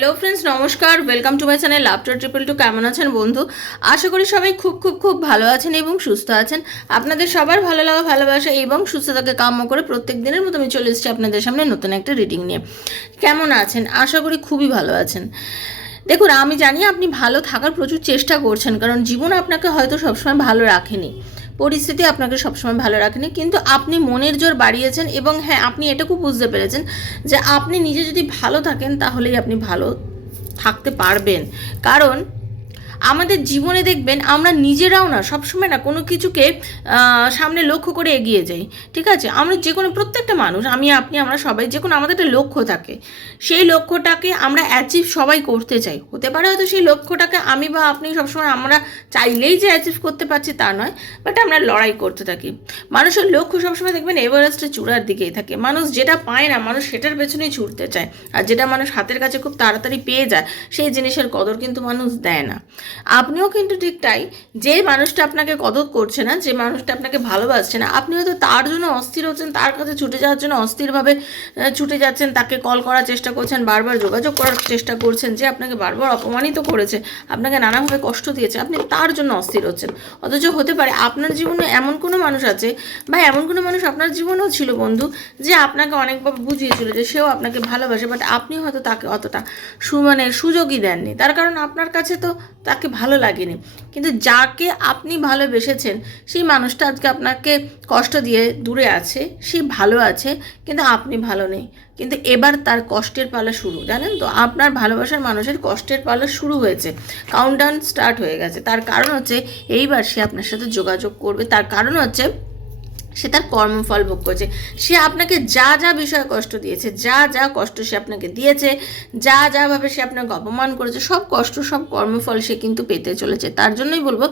Hello friends নমস্কার। Welcome to my channel love tarot triple two কেমন আছেন বন্ধু? আশা করি সবাই খুব খুব খুব ভালো আছেন এবং সুস্থ আছেন। আপনাদের সবার ভালো লাগা, ভালোবাসা এবং সুস্থতাকে কাম্য করে প্রত্যেক দিনের মতো আমি চলে এসেছি আপনাদের সামনে নতুন একটা রিডিং নিয়ে। কেমন আছেন? আশা করি খুবই ভালো আছেন। দেখুন, আমি জানি আপনি ভালো থাকার প্রচুর চেষ্টা করছেন, কারণ জীবন আপনাকে হয়তো সবসময় ভালো রাখেনি। পরিস্থিতি আপনাকে সবসময় ভালো রাখেনি। কিন্তু আপনি মনের জোর বাড়িয়েছেন এবং হ্যাঁ আপনি এটুকু বুঝতে পেরেছেন যে আপনি নিজে যদি ভালো থাকেন, তাহলেই আপনি ভালো থাকতে পারবেন। কারণ আমাদের জীবনে দেখবেন আমরা নিজেরাও না, সবসময় না কোনো কিছুকে সামনে লক্ষ্য করে এগিয়ে যাই, ঠিক আছে? আমরা যে কোনো প্রত্যেকটা মানুষ, আমি, আপনি, আমরা সবাই যে কোনো আমাদের একটা লক্ষ্য থাকে, সেই লক্ষ্যটাকে আমরা অ্যাচিভ সবাই করতে চাই, হতে পারে হয়তো সেই লক্ষ্যটাকে আমি বা আপনি সবসময় আমরা চাইলেই যে অ্যাচিভ করতে পারছি তা নয় বাট আমরা লড়াই করতে থাকি। মানুষের লক্ষ্য সবসময় দেখবেন এভারেস্টের চূড়ার দিকেই থাকে, মানুষ যেটা পায় না, মানুষ সেটার পেছনেই ছুটতে চায়, আর যেটা মানুষ হাতের কাছে খুব তাড়াতাড়ি পেয়ে যায়, সেই জিনিসের কদর কিন্তু মানুষ দেয় না। আপনিও কিন্তু ঠিক তাই। যে মানুষটা আপনাকে কদর করছে না, যে মানুষটা আপনাকে ভালোবাসছে না, আপনি হয়তো তার জন্য অস্থির হচ্ছেন, তার কাছে ছুটে যাওয়ার জন্য অস্থিরভাবে ছুটে যাচ্ছেন, তাকে কল করার চেষ্টা করছেন, বারবার যোগাযোগ করার চেষ্টা করছেন, যে আপনাকে বারবার অপমানিত করেছে, আপনাকে নানাভাবে কষ্ট দিয়েছে, আপনি তার জন্য অস্থির হচ্ছেন। অথচ হতে পারে আপনার জীবনে এমন কোনো মানুষ আছে বা এমন কোনো মানুষ আপনার জীবনেও ছিল বন্ধু, যে আপনাকে অনেকভাবে বুঝিয়েছিল যে সেও আপনাকে ভালোবাসে বাট আপনি হয়তো তাকে অতটা সু মানে সুযোগই দেননি। তার কারণ আপনার কাছে তো তাকে ভালো লাগেনি। কিন্তু যাকে আপনি ভালোবেসেছেন, সেই মানুষটা আজকে আপনাকে কষ্ট দিয়ে দূরে আছে, সে ভালো আছে, কিন্তু আপনি ভালো নেই। কিন্তু এবার তার কষ্টের পালা শুরু, জানেন তো? আপনার ভালোবাসার মানুষের কষ্টের পালা শুরু হয়েছে। কাউন্টডাউন স্টার্ট হয়ে গেছে। তার কারণ হচ্ছে, এইবার সে আপনার সাথে যোগাযোগ করবে। তার কারণ হচ্ছে সে তার কর্মফল ভোগ করছে। সে আপনাকে যা যা বিষয়ে কষ্ট দিয়েছে, যা যা কষ্ট সে আপনাকে দিয়েছে, যা যাভাবে সে আপনাকে অপমান করেছে, সব কষ্ট, সব কর্মফল সে কিন্তু পেতে চলেছে। তার জন্যই বলব,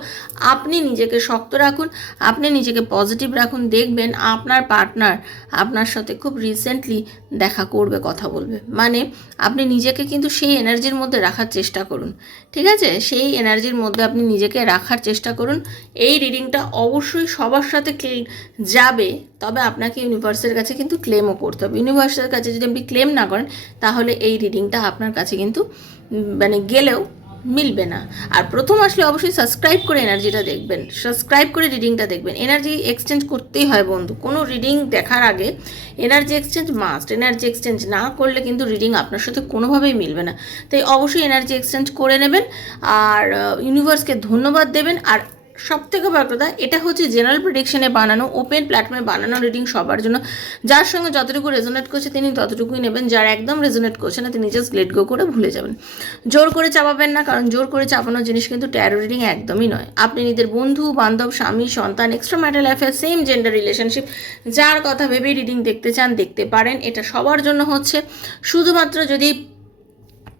আপনি নিজেকে শক্ত রাখুন, আপনি নিজেকে পজিটিভ রাখুন, দেখবেন আপনার পার্টনার আপনার সাথে খুব রিসেন্টলি দেখা করবে, কথা বলবে। মানে আপনি নিজেকে কিন্তু সেই এনার্জির মধ্যে রাখার চেষ্টা করুন, ঠিক আছে? সেই এনার্জির মধ্যে আপনি নিজেকে রাখার চেষ্টা করুন। এই রিডিংটা অবশ্যই সবার সাথে যাবে, তবে আপনাকে ইউনিভার্সের কাছে কিন্তু ক্লেমও করতে হবে। ইউনিভার্সের কাছে যদি আপনি ক্লেম না করেন, তাহলে এই রিডিংটা আপনার কাছে কিন্তু মানে গেলেও মিলবে না। আর প্রথম আসলে অবশ্যই সাবস্ক্রাইব করে এনার্জিটা দেখবেন। সাবস্ক্রাইব করে রিডিংটা দেখবেন। এনার্জি এক্সচেঞ্জ করতেই হয় বন্ধু। কোনো রিডিং দেখার আগে energy exchange must energy exchange না করলে কিন্তু রিডিং আপনার সাথে কোনোভাবেই মিলবে না। তাই অবশ্যই এনার্জি এক্সচেঞ্জ করে নেবেন। আর ইউনিভার্সকে ধন্যবাদ দেবেন। আর সব থেকে বড় কথা, এটা হচ্ছে জেনারেল প্রেডিকশনে বানানো ওপেন প্ল্যাটফর্মে বানানো রিডিং সবার জন্য। যার সঙ্গে যতটুকু রেজোনেট করছে তিনি ততটুকুই নেবেন, যার একদম রেজোনেট করছে না, তিনি জাস্ট লেট গো করে ভুলে যাবেন। জোর করে চাপাবেন না, কারণ জোর করে চাপানোর জিনিস কিন্তু ট্যারো রিডিং একদমই নয়। আপনি নিজের বন্ধু, বান্ধব, স্বামী, সন্তান এক্সট্রা ম্যাটার লাইফের সেম জেন্ডার রিলেশনশিপ যার কথা ভেবেই রিডিং দেখতে চান, দেখতে পারেন। এটা সবার জন্য হচ্ছে। শুধুমাত্র যদি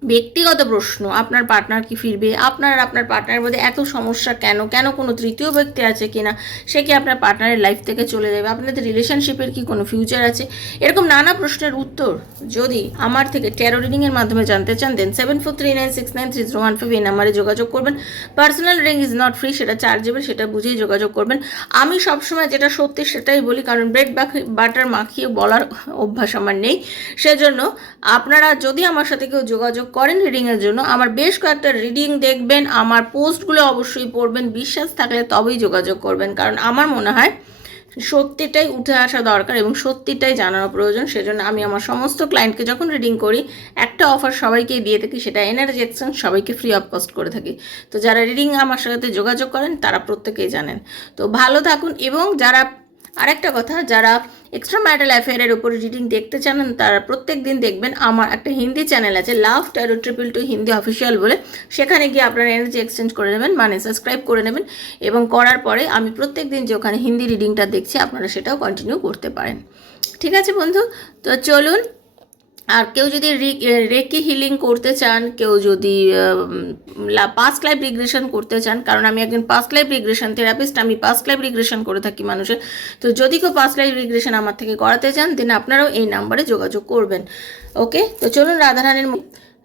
ব্যক্তিগত প্রশ্ন, আপনার পার্টনার কি ফিরবে? আপনার আপনার পার্টনারের মধ্যে এত সমস্যা কেন? কেন কোনো তৃতীয় ব্যক্তি আছে কিনা? সে কি আপনার পার্টনারের লাইফ থেকে চলে যাবে? আপনাদের রিলেশনশিপের কি কোনো ফিউচার আছে? এরকম নানা প্রশ্নের উত্তর যদি আমার থেকে ট্যারো রিডিংয়ের মাধ্যমে জানতে চান then seven four three nine six nine three zero one five এই নাম্বারে যোগাযোগ করবেন। Personal reading is not free সেটা চার্জেবল সেটা বুঝেই যোগাযোগ করবেন। আমি সবসময় যেটা সত্যি সেটাই বলি, কারণ ব্রেড বাটার মাখিয়ে বলার অভ্যাস আমার নেই। সেজন্য আপনারা যদি আমার সাথে কেউ যোগাযোগ করেন রিডিংয়ের জন্য। আমার বেশ কয়েকটা রিডিং দেখবেন, আমার পোস্টগুলো অবশ্যই পড়বেন, বিশ্বাস থাকলে তবেই যোগাযোগ করবেন। কারণ আমার মনে হয় সত্যিটাই উঠে আসা দরকার এবং সত্যিটাই জানানো প্রয়োজন। সেজন্য আমি আমার সমস্ত ক্লায়েন্টকে যখন রিডিং করি, একটা অফার সবাইকেই দিয়ে থাকি, সেটা এনার্জি এক্সচেঞ্জ সবাইকে ফ্রি অফ কস্ট করে থাকি। তো যারা রিডিং আমার সাথে যোগাযোগ করেন, তারা প্রত্যেকেই জানেন। তো ভালো থাকুন এবং যারা আরেকটা কথা, যারা এক্সট্রা ম্যারিটাল অ্যাফেয়ারের উপর রিডিং দেখতে চান, তারা প্রত্যেক দিন দেখবেন আমার একটা হিন্দি চ্যানেল আছে love tarot triple two Hindi official বলে। সেখানে গিয়ে আপনারা এনার্জি এক্সচেঞ্জ করে নেবেন মানে সাবস্ক্রাইব করে নেবেন এবং করার পরে আমি প্রত্যেক দিন যে ওখানে হিন্দি রিডিংটা দেখছি, আপনারা সেটাও কন্টিনিউ করতে পারেন। ঠিক আছে বন্ধু? তো চলুন আর কেউ যদি রেকি হিলিং করতে চান, কেউ যদি পাস্ট লাইফ রিগ্রেশন করতে চান, কারণ আমি একজন পাস্ট লাইফ রিগ্রেশন থেরাপিস্ট আমি পাস্ট লাইফ রিগ্রেশন করে থাকি মানুষের। তো যদি কেউ পাস্ট লাইফ রিগ্রেশন আমার থেকে করাতে চান দেন আপনারাও এই নাম্বারে যোগাযোগ করবেন। ওকে তো চলুন রাধারানীর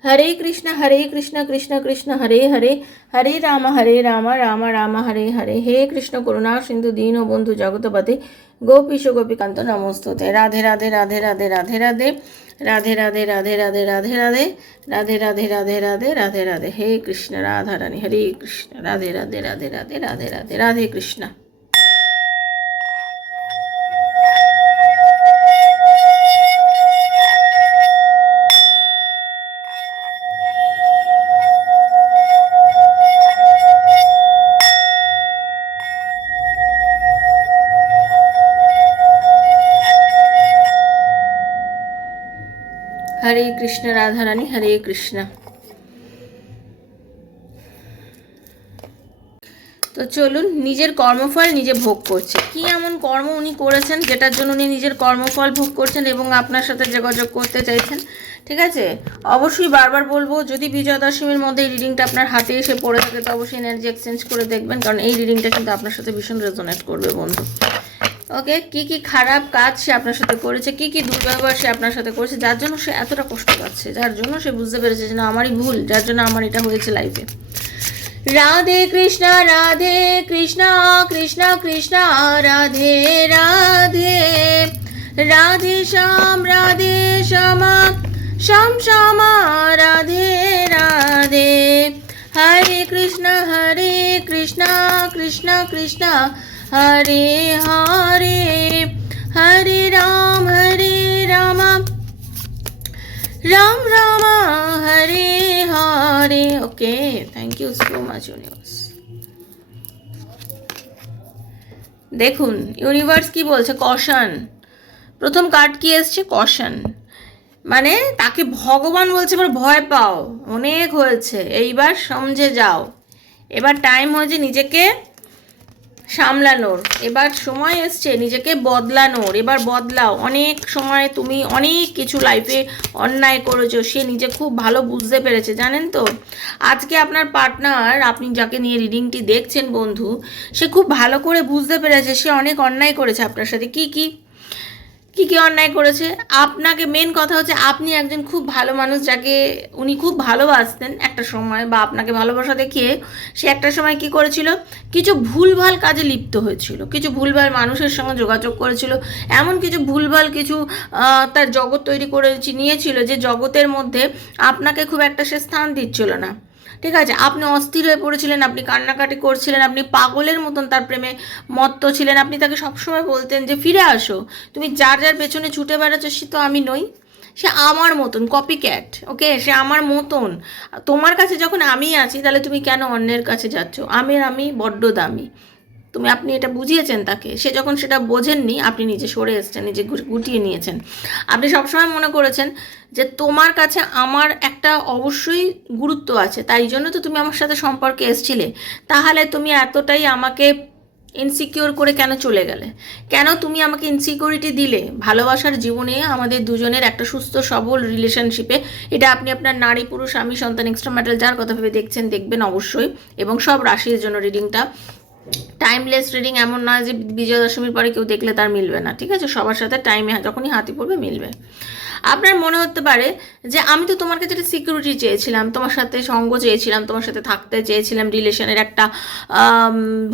হরে কৃষ্ণ হরে কৃষ্ণ কৃষ্ণ কৃষ্ণ, হরে হরে। হরে রাম হরে রাম রাম রাম, হরে হরে। হে কৃষ্ণ করুণা সিন্ধু, দীন বন্ধু জগতপতি গোপীশ গোপীকান্ত নমস্তুতে। রাধে রাধে রাধে রাধে রাধে রাধে। রাধে রাধে রাধে রাধে রাধে রাধে রাধে রাধে রাধে রাধে রাধে রাধে হে কৃষ্ণ রাধা রানী হরে কৃষ্ণ রাধে রাধে রাধে রাধে রাধে রাধে রাধে কৃষ্ণ কৃষ্ণ রাধা রানী হরে কৃষ্ণ। তো চলুন, নিজের কর্মফল নিজে ভোগ করছে। কি এমন কর্ম উনি করেছেন যেটার জন্য উনি নিজের কর্মফল ভোগ করছেন এবং আপনার সাথে যোগাযোগ করতে চাইছেন? ঠিক আছে? অবশ্যই বারবার বলব, যদি বিজয়া দশমীর মধ্যে এই রিডিংটা আপনার হাতে এসে পড়ে থাকে, তো অবশ্যই এনার্জি এক্সচেঞ্জ করে দেখবেন, কারণ এই রিডিংটা কিন্তু আপনার সাথে ভীষণ রেজোনেট করবে, বন্ধু। ওকে? কি কি খারাপ কাজ সে আপনার সাথে করেছে? কি কি দুর্ব্যবহার সে আপনার সাথে করেছে? যার জন্য সে এতটা কষ্ট পাচ্ছে, যার জন্য সে বুঝতে পেরেছে যে না, আমারই ভুল, যার জন্য আমার এটা হয়েছে লাইফে Radhe Krishna Radhe Krishna Krishna Krishna, Radhe Radhe. Radhe Shyam, Radhe Shyama, Shyam Shyama, Radhe Radhe. Hare Krishna Hare Krishna Krishna Krishna. Hare Hare Hare Ram Hare Ram Ram Ram Hare Hare okay thank you so much universe দেখুন universe কি বলছে? Caution প্রথম card কি এসছে? Caution মানে তাকে ভগবান বলছে, এবার ভয় পাও। অনেক হয়েছে। এইবার সমঝে যাও। এবার টাইম হয়েছে নিজেকে সামলানোর। এবার সময় এসছে নিজেকে বদলানোর। এবার বদলাও। অনেক সময় তুমি অনেক কিছু লাইফে অন্যায় করেছ, সে নিজে খুব ভালো বুঝতে পেরেছে, জানেন তো? আজকে আপনার পার্টনার আপনি যাকে নিয়ে রিডিংটি দেখছেন বন্ধু, সে খুব ভালো করে বুঝতে পেরেছে, সে অনেক অন্যায় করেছে আপনার সাথে। কি কি? কি কি অন্যায় করেছে? আপনাকে মেন কথা হচ্ছে আপনি একজন খুব ভালো মানুষ যাকে উনি খুব ভালোবাসতেন একটা সময় বা আপনাকে ভালোবাসা দেখিয়ে সে একটা সময় কি করেছিল? কিছু ভুলভাল কাজে লিপ্ত হয়েছিল। কিছু ভুলভাল মানুষের সঙ্গে যোগাযোগ করেছিল। এমন কিছু ভুলভাল কিছু তার জগৎ তৈরি করে নিয়েছিল যে জগতের মধ্যে আপনাকে খুব একটা সে স্থান দিচ্ছিল না। ঠিক আছে? আপনি অস্থির হয়ে পড়েছিলেন, আপনি কান্নাকাটি করছিলেন, আপনি পাগলের মতন তার প্রেমে মত্ত ছিলেন, আপনি তাকে সবসময় বলতেন যে, ফিরে আসো। তুমি যার যার পেছনে ছুটে বেড়াচ্ছ সে তো আমি নই। সে আমার মতন কপি ক্যাট ওকে সে আমার মতন। তোমার কাছে যখন আমি আছি, তাহলে তুমি কেন অন্যের কাছে যাচ্ছ? আমের আমি, বড্ড দামি। তুমি আপনি এটা বুঝিয়েছেন তাকে, সে যখন সেটা বোঝেননি, আপনি নিজে সরে এসেছেন, নিজে গুটিয়ে নিয়েছেন। আপনি সবসময় মনে করেছেন যে তোমার কাছে আমার একটা অবশ্যই গুরুত্ব আছে, তাই জন্য তো তুমি আমার সাথে সম্পর্কে এসছিলে। তাহলে তুমি এতটাই আমাকে ইনসিকিওর করে কেন চলে গেলে? কেন তুমি আমাকে ইনসিকিউরিটি দিলে? ভালোবাসার জীবনে আমাদের দুজনের একটা সুস্থ, সবল রিলেশনশিপে এটা আপনি আপনার নারী, পুরুষ আমি সন্তান এক্সট্রা ম্যাটাল যার কথা ভেবে দেখছেন, দেখবেন অবশ্যই। এবং সব রাশির জন্য রিডিংটা টাইমলেস রিডিং এমন নয় যে বিজয়া দশমীর পরে কেউ দেখলে তার মিলবে না, ঠিক আছে? সবার সাথে টাইমে যখনই হাতি পড়বে, মিলবে। আপনার মনে হতে পারে যে আমি তো তোমার কাছে একটা সিকিউরিটি চেয়েছিলাম, তোমার সাথে সঙ্গ চেয়েছিলাম, তোমার সাথে থাকতে চেয়েছিলাম রিলেশনের একটা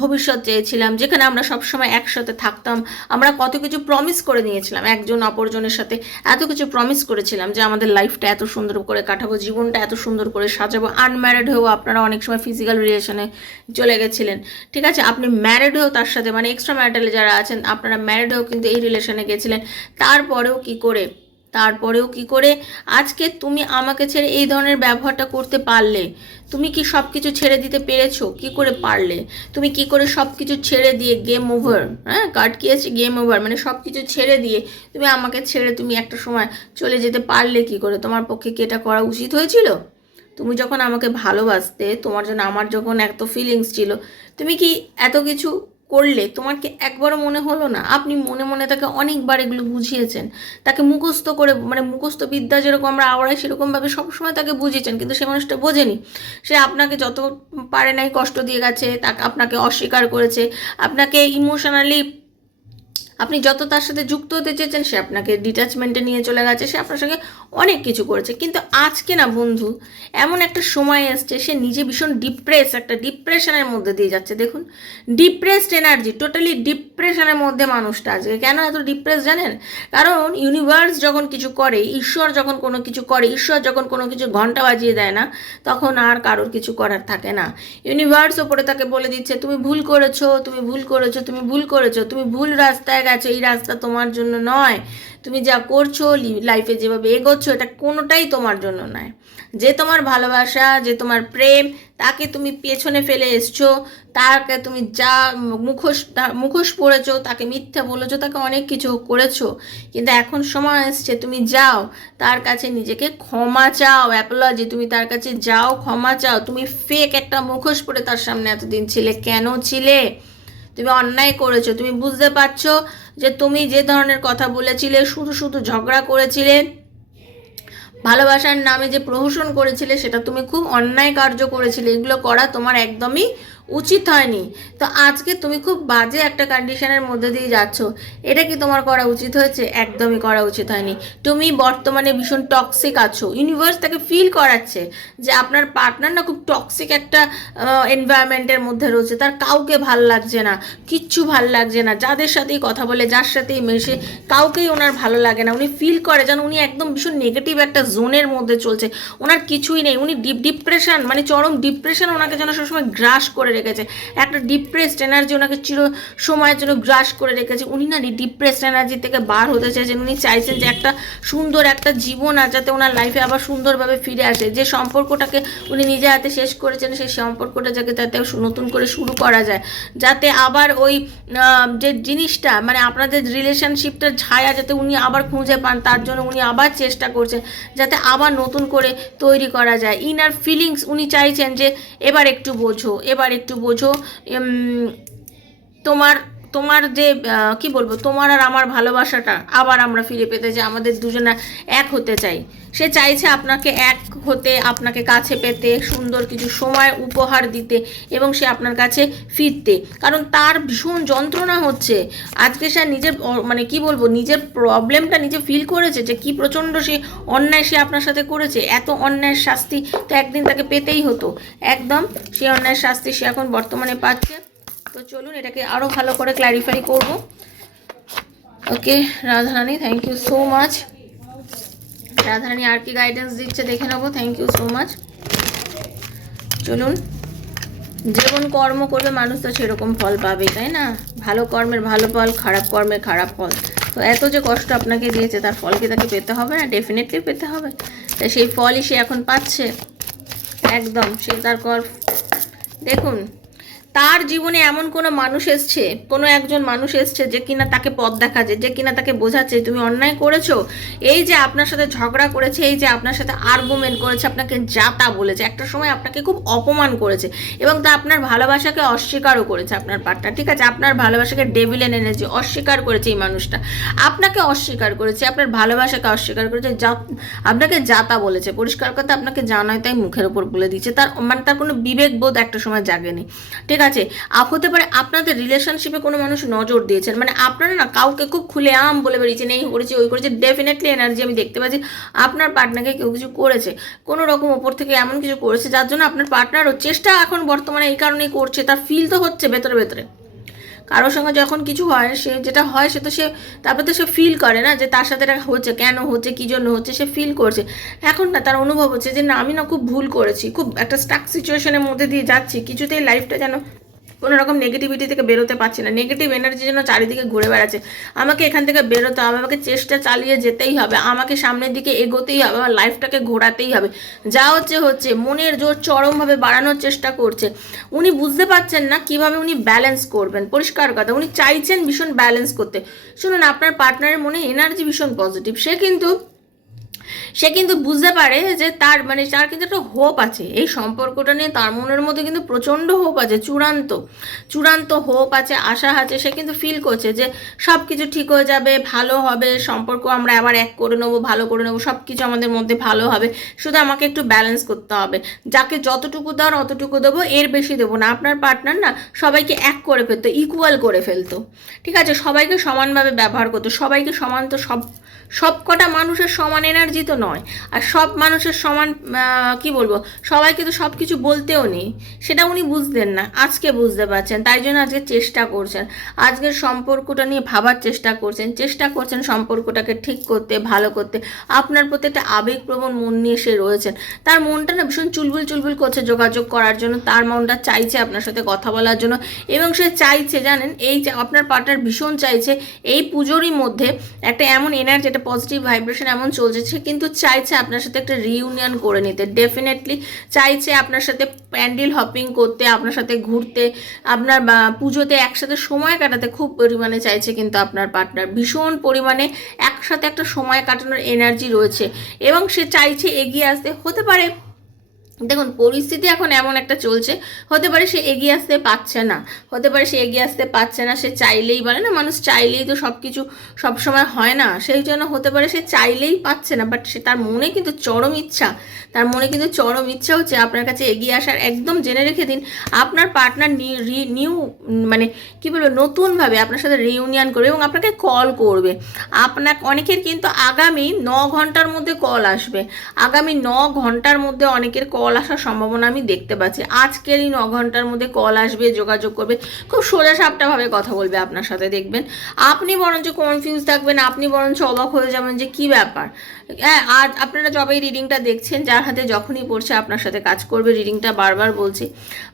ভবিষ্যৎ চেয়েছিলাম, যেখানে আমরা সবসময় একসাথে থাকতাম, আমরা কত কিছু প্রমিস করে নিয়েছিলাম একজন অপরজনের সাথে এত কিছু প্রমিস করেছিলাম যে আমাদের লাইফটা এত সুন্দর করে কাটাবো, জীবনটা এত সুন্দর করে সাজাবো আনম্যারিড হয়েও আপনারা অনেক সময় ফিজিক্যাল রিলেশনে চলে গেছিলেন, ঠিক আছে? আপনি ম্যারিড হয়েও তার সাথে মানে এক্সট্রা ম্যারিটালে যারা আছেন, আপনারা ম্যারিড হয়েও কিন্তু এই রিলেশনে গেছিলেন, তারপরেও কি করে তারপরেও কি করে? আজকে তুমি আমাকে ছেড়ে এই ধরনের ব্যবহারটা করতে পারলে। তুমি কি সব কিছু ছেড়ে দিতে পেরেছ? কি করে পারলে? তুমি কি করে সব কিছু ছেড়ে দিয়ে গেম ওভার হ্যাঁ কার্ড কি আছে? গেম ওভার মানে সব কিছু ছেড়ে দিয়ে তুমি আমাকে ছেড়ে তুমি একটা সময় চলে যেতে পারলে কি করে? তোমার পক্ষে কি এটা করা উচিত হয়েছিল? তুমি যখন আমাকে ভালোবাসতে, তোমার জন্য আমার যখন এত ফিলিংস ছিল, তুমি কি এত কিছু করলে তোমার কি একবারও মনে হলো না। আপনি মনে মনে তাকে অনেকবার এগুলো বুঝিয়েছেন। তাকে মুখস্থ করে মানে মুখস্থ বিদ্যা যেরকম আমরা আওড়াই সেরকমভাবে সবসময় তাকে বুঝিয়েছেন, কিন্তু সে মানুষটা বোঝেনি। সে আপনাকে যত পারে নাই কষ্ট দিয়ে গেছে তাকে আপনাকে অস্বীকার করেছে। আপনাকে ইমোশনালি আপনি যত তার সাথে যুক্ত হতে চেয়েছেন, সে আপনাকে ডিট্যাচমেন্টে নিয়ে চলে গেছে। সে আপনার সঙ্গে অনেক কিছু করেছে। কিন্তু আজকে না বন্ধু, এমন একটা সময় এসছে, সে নিজে ভীষণ ডিপ্রেস একটা ডিপ্রেশনের মধ্যে দিয়ে যাচ্ছে। দেখুন ডিপ্রেসড এনার্জি টোটালি ডিপ্রেশনের মধ্যে মানুষটা আজকে কেন এত ডিপ্রেস জানেন? কারণ ইউনিভার্স যখন কিছু করে, ঈশ্বর যখন কোনো কিছু করে, ঈশ্বর যখন কোনো কিছু ঘণ্টা বাজিয়ে দেয় না, তখন আর কারোর কিছু করার থাকে না। ইউনিভার্স ওপরে তাকে বলে দিচ্ছে, তুমি ভুল করেছ, তুমি ভুল করেছ, তুমি ভুল করেছ, তুমি ভুল রাস্তায় গেছো, এই রাস্তা তোমার জন্য নয়। তুমি যা করছ লাইফে যেভাবে এগোচ্ছ, এটা কোনোটাই তোমার জন্য নয়। যে তোমার ভালোবাসা, যে তোমার প্রেম, তাকে তুমি পেছনে ফেলে এসছো, তাকে তুমি যা মুখোশ মুখোশ পড়েছো তাকে মিথ্যা বলেছ, তাকে অনেক কিছু করেছ। কিন্তু এখন সময় এসছে, তুমি যাও, তার কাছে নিজেকে ক্ষমা চাও অ্যাপোলজি তুমি তার কাছে যাও, ক্ষমা চাও। তুমি ফেক একটা মুখোশ পরে তার সামনে এতদিন ছিলে। কেন ছিলে? তুমি অন্যায় করেছ, তুমি বুঝতে পারছ যে তুমি যে ধরনের কথা বলেছিলে, শুধু শুধু ঝগড়া করেছিলে, ভালোবাসার নামে যে প্রহসন করেছিলে, সেটা তুমি খুব অন্যায় কার্য করেছিলে। এগুলো করা তোমার একদমই উচিত হয়নি। তো আজকে তুমি খুব বাজে একটা কন্ডিশনের মধ্যে দিয়ে যাচ্ছ। এটা কি তোমার করা উচিত হয়েছে? একদমই করা উচিত হয়নি। তুমি বর্তমানে ভীষণ টক্সিক আছো। ইউনিভার্স তাকে ফিল করাচ্ছে যে আপনার পার্টনার না খুব টক্সিক একটা এনভায়রনমেন্টের মধ্যে রয়েছে। তার কাউকে ভালো লাগছে না, কিচ্ছু ভালো লাগছে না। যাদের সাথেই কথা বলে, যার সাথেই মেশে, কাউকেই ওনার ভালো লাগে না। উনি ফিল করে যেন উনি একদম ভীষণ নেগেটিভ একটা জোনের মধ্যে চলছে। ওনার কিছুই নেই। উনি ডিপ ডিপ্রেশন মানে চরম ডিপ্রেশন ওনাকে যেন সবসময় গ্রাস করে রেখেছে। একটা ডিপ্রেসড এনার্জি ওনাকে চির সময়ের জন্য গ্রাস করে রেখেছে। উনি না ডিপ্রেসড এনার্জি থেকে বার হতে চাইছেন। উনি চাইছেন যে একটা সুন্দর একটা জীবন আর যাতে ওনার লাইফে আবার সুন্দরভাবে ফিরে আসে। যে সম্পর্কটাকে উনি নিজে হাতে শেষ করেছেন, সেই সম্পর্কটা যাকে যাতে নতুন করে শুরু করা যায়। যাতে আবার ওই যে জিনিসটা মানে আপনাদের রিলেশনশিপটার ছায়া যাতে উনি আবার খুঁজে পান, তার জন্য উনি আবার চেষ্টা করছেন যাতে আবার নতুন করে তৈরি করা যায়। ইনার ফিলিংস উনি চাইছেন যে, এবার একটু বোঝো, এবার একটু বোঝো তোমার তোমার যে কি বলব, তোমার আর আমার ভালোবাসাটা আবার আমরা ফিরে পেতে যে আমাদের দুজনা এক হতে চাই। সে চাইছে আপনাকে এক হতে, আপনাকে কাছে পেতে, সুন্দর কিছু সময় উপহার দিতে এবং সে আপনার কাছে ফিরতে। কারণ তার ভীষণ যন্ত্রণা হচ্ছে। আজকে সে নিজের মানে কি বলব, নিজের প্রবলেমটা নিজে ফিল করেছে যে কি প্রচণ্ড সে অন্যায় সে আপনার সাথে করেছে। এত অন্যায়ের শাস্তি তো একদিন তাকে পেতেই হতো। একদম সে অন্যায়ের শাস্তি সে এখন বর্তমানে পাচ্ছে। তো চলুন এটাকে আরও ভালো করে ক্ল্যারিফাই করব। Okay Radharani thank you so much Radharani আর কি গাইডেন্স দিচ্ছে দেখে নেব থ্যাংক ইউ সো মাচ চলুন, যেমন কর্ম করবে, মানুষ তো সেরকম ফল পাবে, তাই না? ভালো কর্মের ভালো ফল, খারাপ কর্মের খারাপ ফল। তো এত যে কষ্ট আপনাকে দিয়েছে, তার ফল কি তাকে পেতে হবে না? ডেফিনেটলি পেতে হবে। তাই সেই ফলই সে এখন পাচ্ছে। একদম, সে তার কর দেখুন তার জীবনে এমন কোনো মানুষ এসছে, কোনো একজন মানুষ এসছে যে কিনা তাকে পথ দেখাচ্ছে, যে কিনা তাকে বোঝাচ্ছে, তুমি অন্যায় করেছ? এই যে আপনার সাথে ঝগড়া করেছে, এই যে আপনার সাথে আর্গুমেন্ট করেছে, আপনাকে যাতা বলেছে, একটা সময় আপনাকে খুব অপমান করেছে এবং তা আপনার ভালোবাসাকে অস্বীকারও করেছে আপনার পার্টনার ঠিক আছে? আপনার ভালোবাসাকে ডেভিলেন এনেছে, অস্বীকার করেছে এই মানুষটা। আপনাকে অস্বীকার করেছে, আপনার ভালোবাসাকে অস্বীকার করেছে, যা, আপনাকে যাতা বলেছে, পরিষ্কার কথা আপনাকে জানায় তাই মুখের ওপর বলে দিচ্ছে তার মানে তার কোনো বিবেক বোধ একটা সময় জাগেনি, ঠিক আছে? আপ হতে পারে আপনাদের রিলেশনশিপে কোনো মানুষ নজর দিয়েছেন। মানে আপনারা না কাউকে খুব খুলে আম বলে বেরিয়েছেন এই করেছে, ওই করেছে। ডেফিনেটলি এনার্জি আমি দেখতে পাচ্ছি, আপনার পার্টনারকে কেউ কিছু করেছে। কোনো রকম ওপর থেকে এমন কিছু করেছে, যার জন্য আপনার পার্টনারও চেষ্টা এখন বর্তমানে এই কারণেই করছে, তার ফিল তো হচ্ছে ভেতরে ভেতরে। কারোর সঙ্গে যখন কিছু হয়, সে যেটা হয়, সে তো সে, তারপর তো সে ফিল করে না যে তার সাথে এটা হচ্ছে, কেন হচ্ছে, কী জন্য হচ্ছে, সে ফিল করছে। এখন না তার অনুভব হচ্ছে যে, না, আমি না খুব ভুল করেছি, খুব একটা স্টাক সিচুয়েশনের মধ্যে দিয়ে যাচ্ছি, কিছুতেই লাইফটা যেন কোনো রকম নেগেটিভিটি থেকে বেরোতে পারছি না। নেগেটিভ এনার্জি যেন চারিদিকে ঘুরে বেড়াচ্ছে। আমাকে এখান থেকে বেরোতে হবে, আমাকে চেষ্টা চালিয়ে যেতেই হবে, আমাকে সামনের দিকে এগোতেই হবে, আমার লাইফটাকে ঘোরাতেই হবে। যা হচ্ছে হচ্ছে। মনের জোর চরমভাবে বাড়ানোর চেষ্টা করছে। উনি বুঝতে পারছেন না কীভাবে উনি ব্যালেন্স করবেন। পরিষ্কার কথা, উনি চাইছেন ভীষণ ব্যালেন্স করতে। শুনুন, আপনার পার্টনারের মনে এনার্জি ভীষণ পজিটিভ সে কিন্তু সে কিন্তু বুঝতে পারে যে তার মানে তার কিন্তু একটা হোপ আছে। এই সম্পর্কটা নিয়ে তার মনের মধ্যে কিন্তু প্রচণ্ড হোপ আছে, চূড়ান্ত চূড়ান্ত হোপ আছে, আশা আছে। সে কিন্তু ফিল করছে যে সব কিছু ঠিক হয়ে যাবে, ভালো হবে, সম্পর্ক আমরা আবার এক করে নেব, ভালো করে নেব সব কিছু আমাদের মধ্যে ভালো হবে। শুধু আমাকে একটু ব্যালেন্স করতে হবে। যাকে যতটুকু দেওয়ার অতটুকু দেবো, এর বেশি দেবো না। আপনার পার্টনার না সবাইকে এক করে ফেলতো ইকুয়াল করে ফেলতো। ঠিক আছে? সবাইকে সমানভাবে ব্যবহার করতো, সবাইকে সমান তো সব সব কটা মানুষের সমান এনার্জি তো নয়। আর সব মানুষের সমান কি বলব, সবাইকে তো সব কিছু বলতেও নেই। সেটা উনি বুঝতেন না, আজকে বুঝতে পারছেন, তাই জন্য আজকে চেষ্টা করছেন। আজকের সম্পর্কটা নিয়ে ভাবার চেষ্টা করছেন চেষ্টা করছেন সম্পর্কটাকে ঠিক করতে, ভালো করতে। আপনার প্রতি একটা আবেগপ্রবণ মন নিয়ে সে রয়েছেন। তার মনটা না ভীষণ চুলবুল চুলবুল করছে যোগাযোগ করার জন্য, তার মনটা চাইছে আপনার সাথে কথা বলার জন্য এবং সে চাইছে, জানেন, এই আপনার পার্টনার ভীষণ চাইছে, এই পুজোরই মধ্যে একটা এমন এনার্জি একটা পজিটিভ ভাইব্রেশন এমন চলছে কিন্তু চাইছে আপনার সাথে একটা রিউনিয়ন করে নিতে। ডেফিনেটলি চাইছে আপনার সাথে প্যান্ডেল হপিং করতে, আপনার সাথে ঘুরতে, আপনার পুজোতে একসাথে সময় কাটাতে খুব পরিমাণে চাইছে কিন্তু আপনার পার্টনার ভীষণ পরিমাণে একসাথে একটা সময় কাটানোর এনার্জি রয়েছে এবং সে চাইছে এগিয়ে আসতে। হতে পারে দেখুন, পরিস্থিতি এখন এমন একটা চলছে, হতে পারে সে এগিয়ে আসতে পারছে না, হতে পারে সে এগিয়ে আসতে পারছে না, সে চাইলেই বলে না, মানুষ চাইলেই তো সব কিছু সবসময় হয় না, সেই জন্য হতে পারে সে চাইলেই পাচ্ছে না বাট সে তার মনে কিন্তু চরম ইচ্ছা, তার মনে কিন্তু চরম ইচ্ছা হচ্ছে আপনার কাছে এগিয়ে আসার, একদম জেনে রেখে দিন, আপনার পার্টনার নিউ মানে কি বলব, নতুনভাবে আপনার সাথে রিউনিয়ন করবে এবং আপনাকে কল করবে আপনার অনেকের কিন্তু আগামী ন ঘণ্টার মধ্যে কল আসবে, আগামী ন ঘণ্টার মধ্যে অনেকের কল আসার সম্ভাবনা আমি দেখতে পাচ্ছি। আজকেরই ন ঘণ্টার মধ্যে কল আসবে, যোগাযোগ করবে, খুব সোজা সাপটাভাবে কথা বলবে আপনার সাথে, দেখবেন। আপনি বরঞ্চ কনফিউজ থাকবেন, আপনি বরঞ্চ অবাক হয়ে যাবেন যে কি ব্যাপার। হ্যাঁ আর আপনারা যবে রিডিংটা দেখছেন, যার হাতে যখনই পড়ছে আপনার সাথে কাজ করবে রিডিংটা বারবার বলছি।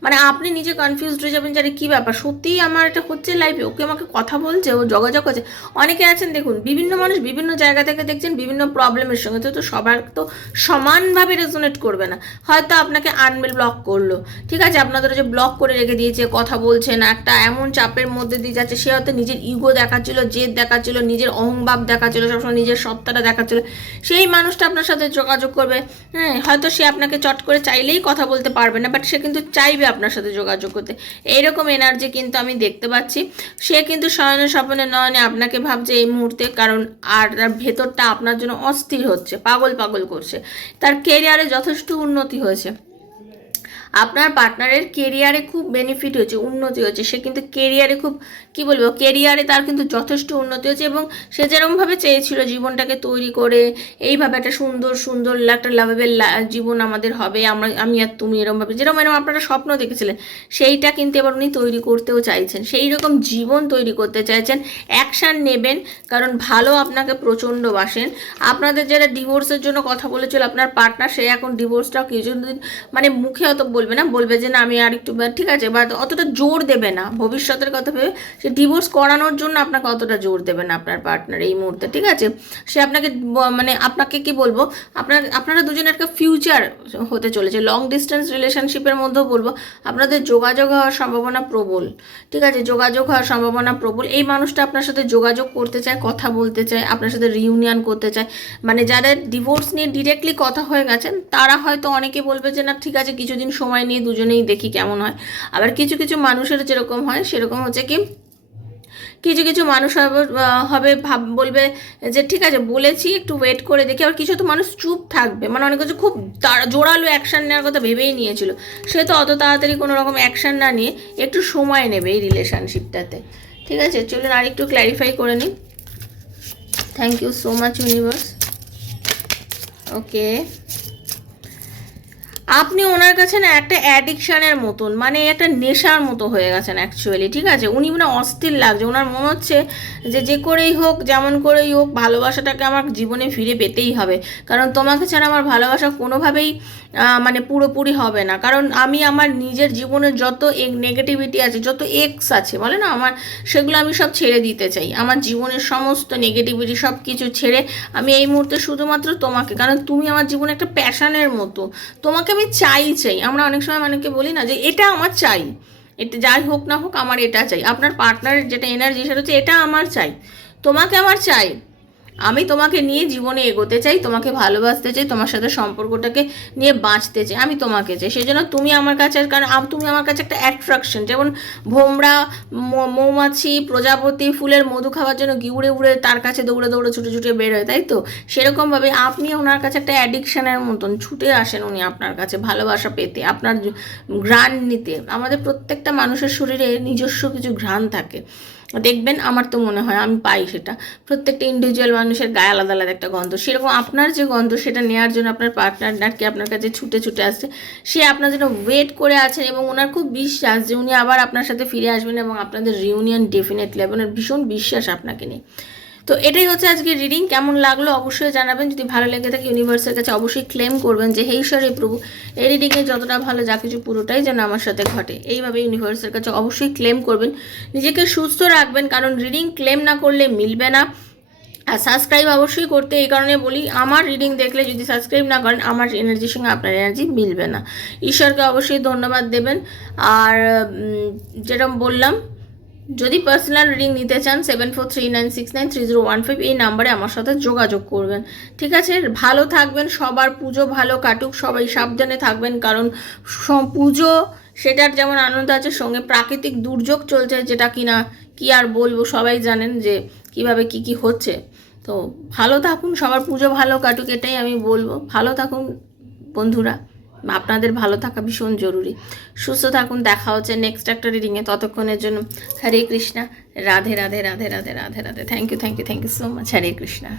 মানে আপনি নিজে কনফিউজড হয়ে যাবেন যে কী ব্যাপার? সত্যিই আমার এটা হচ্ছে লাইফে ওকে আমাকে কথা বলছে? ও যোগাযোগ করছে? অনেকে আছেন, দেখুন, বিভিন্ন মানুষ বিভিন্ন জায়গা থেকে দেখছেন, বিভিন্ন প্রবলেমের সঙ্গে। তো তো সবার তো সমানভাবে রেজোনেট করবে না। হয়তো আপনাকে আনমেল ব্লক করল। ঠিক আছে, আপনাদের যে ব্লক করে রেখে দিয়েছে, কথা বলছে না, একটা এমন চাপের মধ্যে দিয়ে যাচ্ছে, সে হয়তো নিজের ইগো দেখাচ্ছিল, জেদ দেখাচ্ছিল, নিজের অহংভাব দেখাচ্ছিল, সবসময় নিজের সত্তাটা দেখাচ্ছিল। সেই মানুষটা আপনার সাথে যোগাযোগ করবে। হ্যাঁ হয়তো সে আপনাকে চট করে চাইলেই কথা বলতে পারবে না বাট সে কিন্তু চাইবে আপনার সাথে যোগাযোগ করতে। এইরকম এনার্জি কিন্তু আমি দেখতে পাচ্ছি। সে কিন্তু শয়নে স্বপ্নে নয়নে আপনাকে ভাবছে এই মুহূর্তে, কারণ আর তার ভেতরটা আপনার জন্য অস্থির হচ্ছে, পাগল পাগল করছে। তার কেরিয়ারে যথেষ্ট উন্নতি হয়েছে। আপনার পার্টনারের কেরিয়ারে খুব বেনিফিট হয়েছে, উন্নতি হয়েছে। সে কিন্তু কেরিয়ারে খুব, কি বলব কেরিয়ারে তার কিন্তু যথেষ্ট উন্নতি হয়েছে এবং সে যেরকমভাবে চেয়েছিল জীবনটাকে তৈরি করে, এইভাবে একটা সুন্দর সুন্দর একটা লাভেবল জীবন আমাদের হবে, আমরা, আমি আর তুমি এরমভাবে যেরকম এরকম আপনারা স্বপ্ন দেখেছিলেন, সেইটা কিন্তু এবার উনি তৈরি করতেও চাইছেন। সেই রকম জীবন তৈরি করতে চাইছেন অ্যাকশান নেবেন, কারণ ভালো আপনাকে প্রচণ্ড বাসেন। আপনাদের যারা ডিভোর্সের জন্য কথা বলেছিল, আপনার পার্টনার সে এখন ডিভোর্সটাও কিছুদিন মানে মুখে অত বলবে না, বলবে যে না, আমি আর একটু ঠিক আছে, বা অতটা জোর দেবে না। ভবিষ্যতের কথা ভেবে সে ডিভোর্স করানোর জন্য আপনাকে অতটা জোর দেবে না আপনার পার্টনার এই মুহূর্তে, ঠিক আছে? সে আপনাকে মানে আপনাকে কি বলব, আপনার, আপনারা দুজনের একটা ফিউচার হতে চলেছে লং ডিস্টেন্স রিলেশনশিপের মধ্যেও বলব, আপনাদের যোগাযোগ হওয়ার সম্ভাবনা প্রবল, ঠিক আছে? যোগাযোগ হওয়ার সম্ভাবনা প্রবল। এই মানুষটা আপনার সাথে যোগাযোগ করতে চায়, কথা বলতে চায়, আপনার সাথে রিউনিয়ন করতে চায়। মানে যাদের ডিভোর্স নিয়ে ডিরেক্টলি কথা হয়ে গেছেন তারা হয়তো অনেকে বলবে যে না, ঠিক আছে, কিছুদিন সময় নিয়ে দুজনেই দেখি কেমন হয়। আবার কিছু কিছু মানুষের যেরকম হয়, সেরকম হচ্ছে কি, কিছু কিছু মানুষ হবে ভাব, বলবে যে ঠিক আছে, বলেছি, একটু ওয়েট করে দেখি। আবার কিছু তো মানুষ চুপ থাকবে মানে অনেক কিছু খুব জোরালো অ্যাকশান নেওয়ার কথা ভেবেই নিয়েছিল। সে তো অত তাড়াতাড়ি কোনো রকম অ্যাকশান না নিয়ে একটু সময় নেবে এই রিলেশনশিপটাতে ঠিক আছে, চলুন আর একটু ক্ল্যারিফাই করে নিই। Thank you so much universe okay আপনি ওনার কাছে না একটা অ্যাডিকশানের মতন মানে একটা নেশার মতো হয়ে গেছেন অ্যাকচুয়ালি ঠিক আছে? উনি মানে অস্থির লাগছে, ওনার মনে হচ্ছে যে যে করেই হোক, যেমন করেই হোক, ভালোবাসাটাকে আমার জীবনে ফিরে পেতেই হবে। কারণ তোমাকে ছাড়া আমার ভালোবাসা কোনোভাবেই মানে পুরোপুরি হবে না। কারণ আমি আমার নিজের জীবনের যত নেগেটিভিটি আছে, যত এক্স আছে, বলে না? আমার সেগুলো আমি সব ছেড়ে দিতে চাই। আমার জীবনের সমস্ত নেগেটিভিটি সব কিছু ছেড়ে আমি এই মুহূর্তে শুধুমাত্র তোমাকে, কারণ তুমি আমার জীবনে একটা প্যাশানের মতো। তোমাকে আমি চাই চাই। আমরা অনেক সময় অনেকে বলি না যে, এটা আমার চাই। এটা যাই হোক না হোক, আমার এটা চাই। আপনার পার্টনারের যেটা এনার্জি সেটা হচ্ছে, এটা আমার চাই। তোমাকে আমার চাই। আমি তোমাকে নিয়ে জীবনে এগোতে চাই, তোমাকে ভালোবাসতে চাই, তোমার সাথে সম্পর্কটাকে নিয়ে বাঁচতে চাই। আমি তোমাকে চাই। সেই জন্য তুমি আমার কাছে, কারণ তুমি আমার কাছে একটা অ্যাট্রাকশন যেমন ভোমরা মৌমাছি, প্রজাপতি, ফুলের মধু খাওয়ার জন্য গিউড়ে উড়ে তার কাছে দৌড়ে দৌড়ে ছুটে ছুটে বেরোয় তাই তো? সেরকমভাবে আপনি ওনার কাছে একটা অ্যাডিকশানের মতন ছুটে আসেন উনি আপনার কাছে ভালোবাসা পেতে, আপনার ঘ্রাণ নিতে। আমাদের প্রত্যেকটা মানুষের শরীরে নিজস্ব কিছু ঘ্রাণ থাকে। দেখবেন আমার তো মনে হয় আমি পাই সেটা। প্রত্যেকটা ইন্ডিভিজুয়াল মানুষের গায়ে আলাদা আলাদা একটা গন্ধ। সেরকম আপনার যে গন্ধ, সেটা নেওয়ার জন্য আপনার পার্টনার নাকি আপনার কাছে ছুটে ছুটে আসছে। সে আপনার জন্য ওয়েট করে আছেন এবং ওনার খুব বিশ্বাস যে উনি আবার আপনার সাথে ফিরে আসবেন এবং আপনাদের রিউনিয়ন ডেফিনেটলি ওনার ভীষণ বিশ্বাস আপনাকে নিয়ে। তো এটাই হচ্ছে আজকে রিডিং কেমন লাগল অবশ্যই জানাবেন। যদি ভালো লেগে থাকে ইউনিভার্সের কাছে অবশ্যই ক্লেম করবেন যে হে ঈশ্বর প্রভু, এই রিডিংয়ে যতটা ভালো, যা কিছু পুরোটাই যেন আমার সাথে ঘটে। এইভাবে ইউনিভার্সের কাছে অবশ্যই ক্লেম করবেন। নিজেকে সুস্থ রাখবেন, কারণ রিডিং ক্লেম না করলে মিলবে না। আর সাবস্ক্রাইব অবশ্যই করতে, এই কারণে বলি, আমার রিডিং দেখলে যদি সাবস্ক্রাইব না করেন, আমার এনার্জির সঙ্গে আপনার এনার্জি মিলবে না। ঈশ্বরকে অবশ্যই ধন্যবাদ দেবেন। আর যেরকম বললাম যদি পার্সোনাল রিডিং নিতে চান seven four three nine six nine three zero one five এই নাম্বারে আমার সাথে যোগাযোগ করবেন। ঠিক আছে? ভালো থাকবেন, সবার পুজো ভালো কাটুক, সবাই সাবধানে থাকবেন, কারণ পুজো, সেটার যেমন আনন্দ আছে, সঙ্গে প্রাকৃতিক দুর্যোগ চলছে যেটা কিনা কি আর বলব, সবাই জানেন যে কীভাবে কি কি হচ্ছে। তো ভালো থাকুন, সবার পুজো ভালো কাটুক, এটাই আমি বলব। ভালো থাকুন, বন্ধুরা। আপনাদের ভালো থাকা ভীষণ জরুরি। সুস্থ থাকুন, দেখা হচ্ছে নেক্সট একটা রিডিংয়ে ততক্ষণের জন্য Hare Krishna. Radhe Radhe Radhe Radhe Radhe Radhe. Thank you thank you thank you so much Hare Krishna.